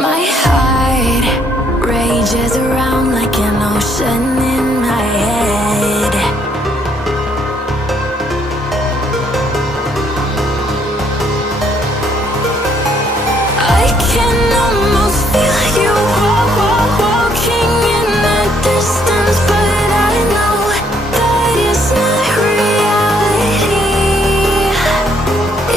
My heart rages around like an ocean in my head. I can almost feel you walking in the distance, but I know that it's not reality.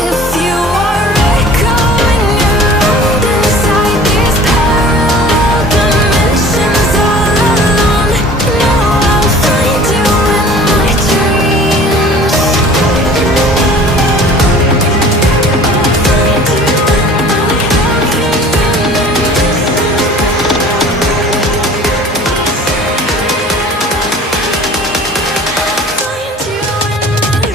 If you are echoing around inside these parallel dimensions all alone, know I'll find you in my dreams. I'll find you in my walking in the find you in my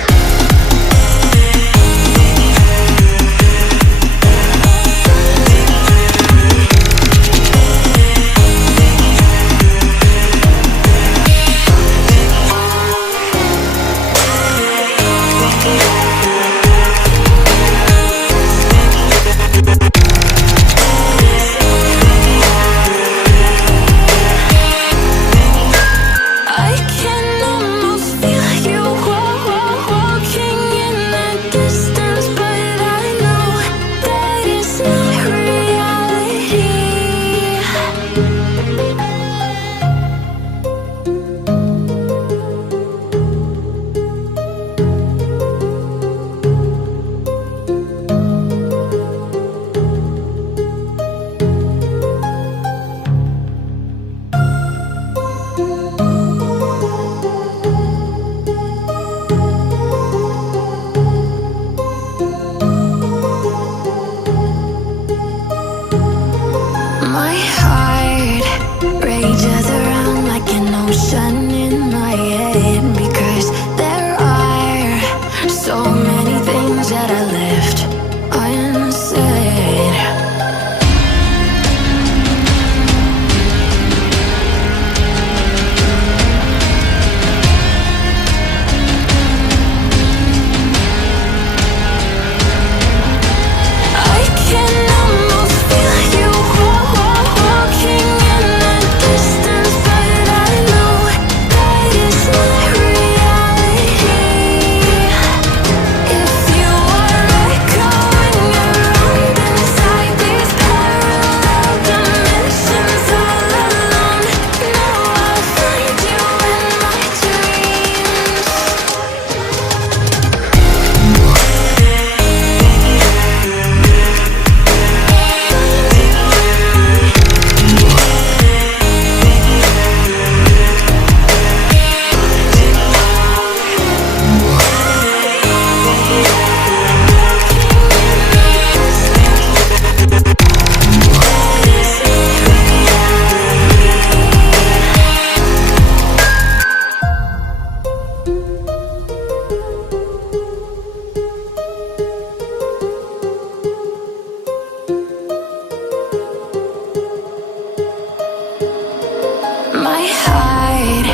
I can almost feel you walking in the distance, but I know that it's not reality. My heart rages around like an ocean in my head, because there are so many things that I left unsaid. I can almost feel you walking in the distance, but I know that it's not reality. If you are echoing around inside these parallel dimensions all alone, know I'll find you in my dreams. My heart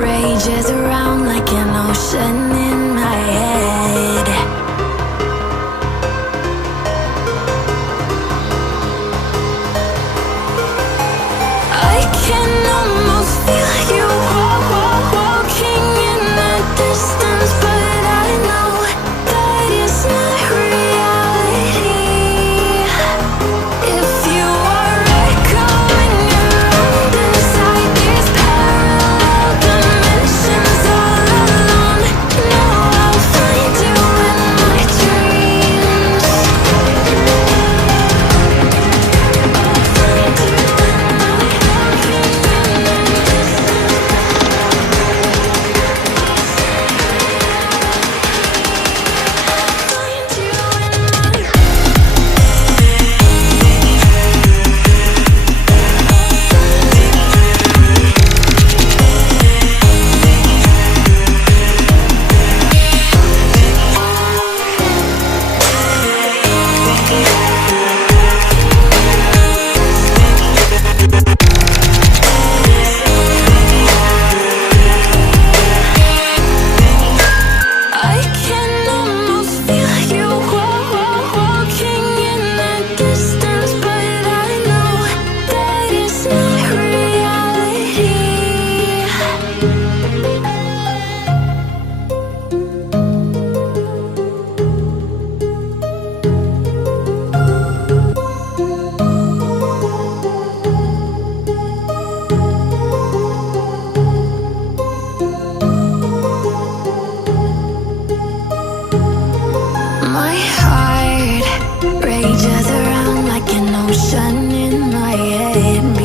rages around like an ocean in my head. I can almost feel you walking in the distance, but I know that it's not reality. If you are echoing around inside these parallel dimensions ocean in my head.